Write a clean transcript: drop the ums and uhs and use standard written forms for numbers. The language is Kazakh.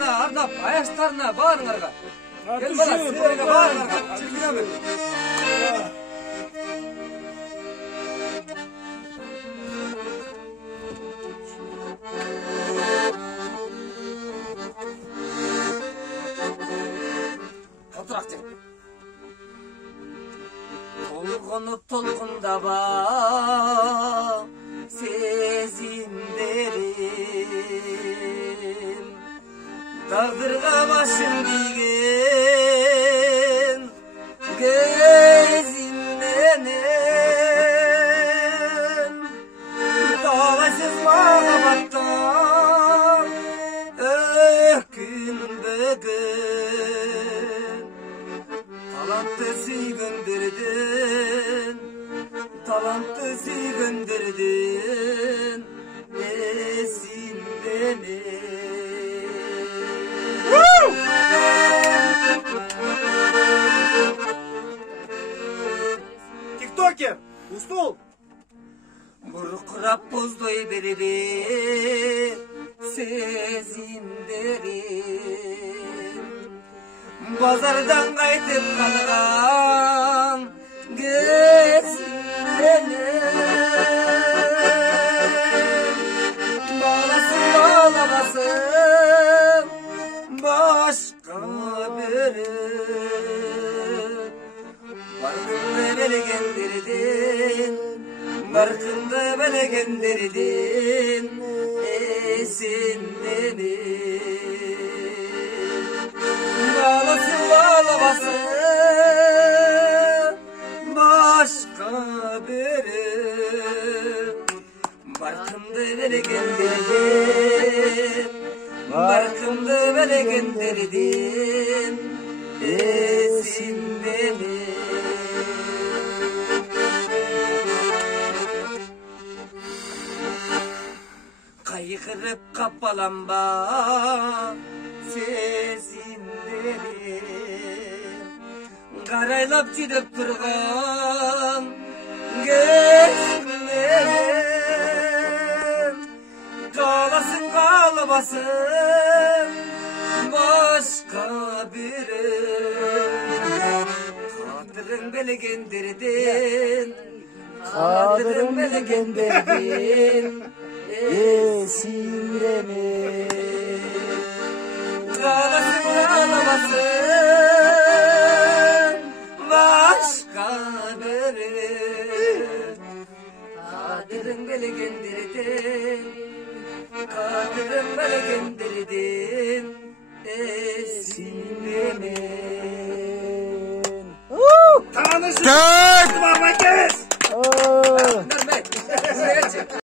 Аяқтарына арнап, аяштарына барыңарға. Кел бала, сіздерге барыңарға. Чекінемін. Отырақ тек. Толғынып толқындаба сезімдерім, тағдырға басын дейген кезімненен, талайсыз махаббаттан өкінбеген, талантты сүйгендерден есімденем. Тиктокер, уснул? Бұрқырап боздай беребе сезімдерім, базардан қайтып қалған кезімденем, баласын балабасын башқа беріп, Barkında belgenlerden esinlenir. Balası balabası başka biri. Barkında belgenlerden esinlenir. Kayıkırıp kapalanma sezimlerim, karaylap gidip durgan gözlerim, kalasın kalabasın başka biri. Kadırın belgenlerden esinlenir. Kalasın ağlamasın başka biri. Kadırın belgenlerden esinlenir. Tanışın.